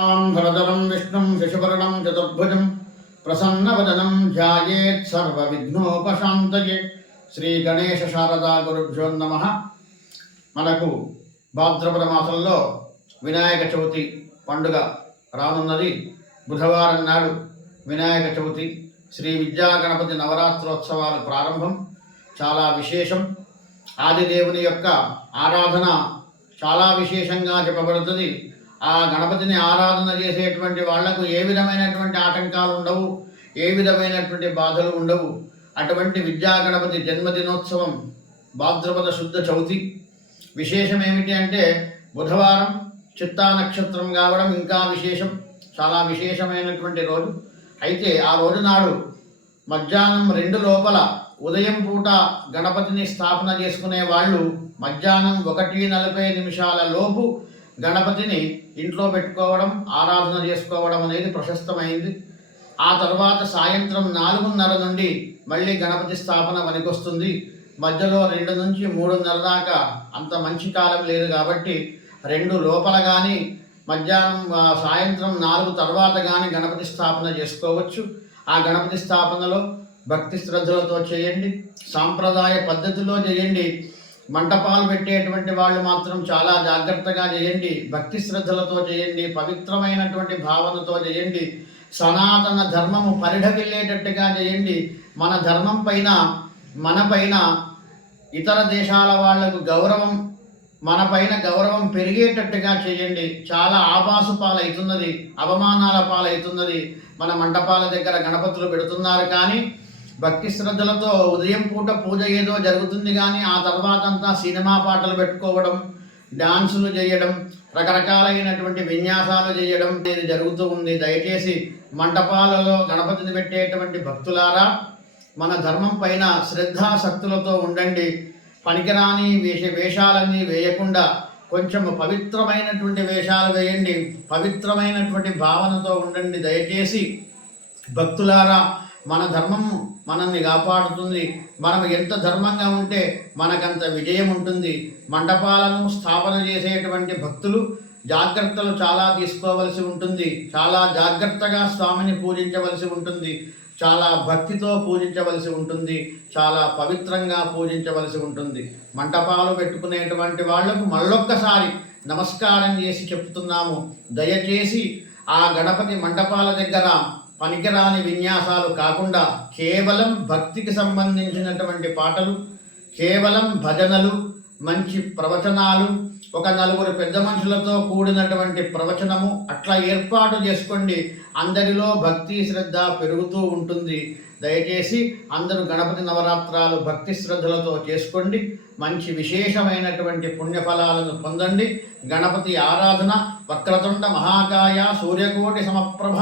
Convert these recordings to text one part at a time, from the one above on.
ఆంధ్రదరం విష్ణుం శశివర్ణం చతుర్భుజం ప్రసన్నవదనం ధ్యాయేత్ సర్వవిఘ్నోపశాంతయే. శ్రీ గణేశ శారదా గురుభ్యో నమ. మనకు భాద్రపద మాసంలో వినాయక చవితి పండుగ రానున్నది. బుధవారం నాడు వినాయక చవితి శ్రీ విద్యా గణపతి నవరాత్రోత్సవాలు ప్రారంభం. చాలా విశేషం. ఆదిదేవుని యొక్క ఆరాధన చాలా విశేషంగా చెప్పబడుతుంది. ఆ గణపతిని ఆరాధన చేసేటువంటి వాళ్ళకు ఏ విధమైనటువంటి ఆటంకాలు ఉండవు ఏ విధమైనటువంటి బాధలు ఉండవు. అటువంటి విద్యా గణపతి జన్మదినోత్సవం భాద్రపద శుద్ధ చవితి. విశేషం ఏమిటి అంటే బుధవారం చిత్తా నక్షత్రం కావడం ఇంకా విశేషం చాలా విశేషమైనటువంటి రోజు. అయితే ఆ రోజు నాడు మధ్యాహ్నం రెండు లోపల ఉదయం పూట గణపతిని స్థాపన చేసుకునే వాళ్ళు మధ్యాహ్నం ఒకటి నలభై నిమిషాల లోపు గణపతిని ఇంట్లో పెట్టుకోవడం ఆరాధన చేసుకోవడం అనేది ప్రశస్తమైంది. ఆ తర్వాత సాయంత్రం నాలుగున్నర నుండి మళ్ళీ గణపతి స్థాపన వనికొస్తుంది మధ్యలో రెండు నుంచి మూడున్నర దాకా అంత మంచి కాలం లేదు కాబట్టి రెండు లోపల కానీ మధ్యాహ్నం సాయంత్రం నాలుగు తర్వాత కానీ గణపతి స్థాపన చేసుకోవచ్చు. ఆ గణపతి స్థాపనలో భక్తి శ్రద్ధలతో చేయండి. సాంప్రదాయ పద్ధతిలో చేయండి. మంటపాలు పెట్టేటువంటి వాళ్ళు మాత్రం చాలా జాగ్రత్తగా చేయండి భక్తి శ్రద్ధలతో చేయండి పవిత్రమైనటువంటి భావనతో చేయండి సనాతన ధర్మము పరిఢవిల్లేటట్టుగా చేయండి. మన ధర్మం పైన మన పైన ఇతర దేశాల వాళ్ళకు గౌరవం మన పైన గౌరవం పెరిగేటట్టుగా చేయండి. చాలా ఆభాసు పాలవుతున్నది అవమానాల పాలవుతున్నది మన మంటపాల దగ్గర గణపతులు పెడుతున్నారు కానీ భక్తి శ్రద్ధలతో ఉదయం పూట పూజ ఏదో జరుగుతుంది కానీ ఆ తర్వాత అంతా సినిమా పాటలు పెట్టుకోవడం డాన్సులు చేయడం రకరకాలైనటువంటి విన్యాసాలు చేయడం ఇది జరుగుతూ ఉంది. దయచేసి మంటపాలలో గణపతిని పెట్టేటువంటి భక్తులారా మన ధర్మం పైన శ్రద్ధాశక్తులతో ఉండండి. పనికిరాని వేష వేషాలన్నీ వేయకుండా కొంచెం పవిత్రమైనటువంటి వేషాలు వేయండి. పవిత్రమైనటువంటి భావనతో ఉండండి. దయచేసి భక్తులారా మన ధర్మం మనల్ని కాపాడుతుంది. మనం ఎంత ధర్మంగా ఉంటే మనకంత విజయం ఉంటుంది. మండపాలను స్థాపన చేసేటువంటి భక్తులు జాగ్రత్తలు చాలా తీసుకోవలసి ఉంటుంది. చాలా జాగ్రత్తగా స్వామిని పూజించవలసి ఉంటుంది. చాలా భక్తితో పూజించవలసి ఉంటుంది. చాలా పవిత్రంగా పూజించవలసి ఉంటుంది. మంటపాలు పెట్టుకునేటువంటి వాళ్ళకు మళ్ళొక్కసారి నమస్కారం చేసి చెప్తున్నాము. దయచేసి ఆ గణపతి మంటపాల దగ్గర పనికిరాని విన్యాసాలు కాకుండా కేవలం భక్తికి సంబంధించినటువంటి పాటలు కేవలం భజనలు మంచి ప్రవచనాలు ఒక నలుగురు పెద్ద మనుషులతో కూడినటువంటి ప్రవచనము అట్లా ఏర్పాటు చేసుకోండి. అందరిలో భక్తి శ్రద్ధ పెరుగుతూ ఉంటుంది. దయచేసి అందరూ గణపతి నవరాత్రాలు భక్తి శ్రద్ధలతో చేసుకోండి. మంచి విశేషమైనటువంటి పుణ్యఫలాలను పొందండి. గణపతి ఆరాధన వక్రతుండ మహాకాయ సూర్యకోటి సమప్రభ.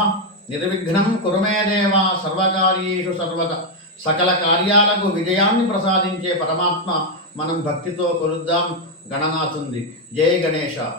నిర్విఘ్నం కురుమే దేవా సర్వకార్యేషు సర్వత సకల కార్యాలకు విజయాన్ని ప్రసాదించే పరమాత్మ మనం భక్తితో కొలుద్దాం. గణనాథుంది. జయ గణేష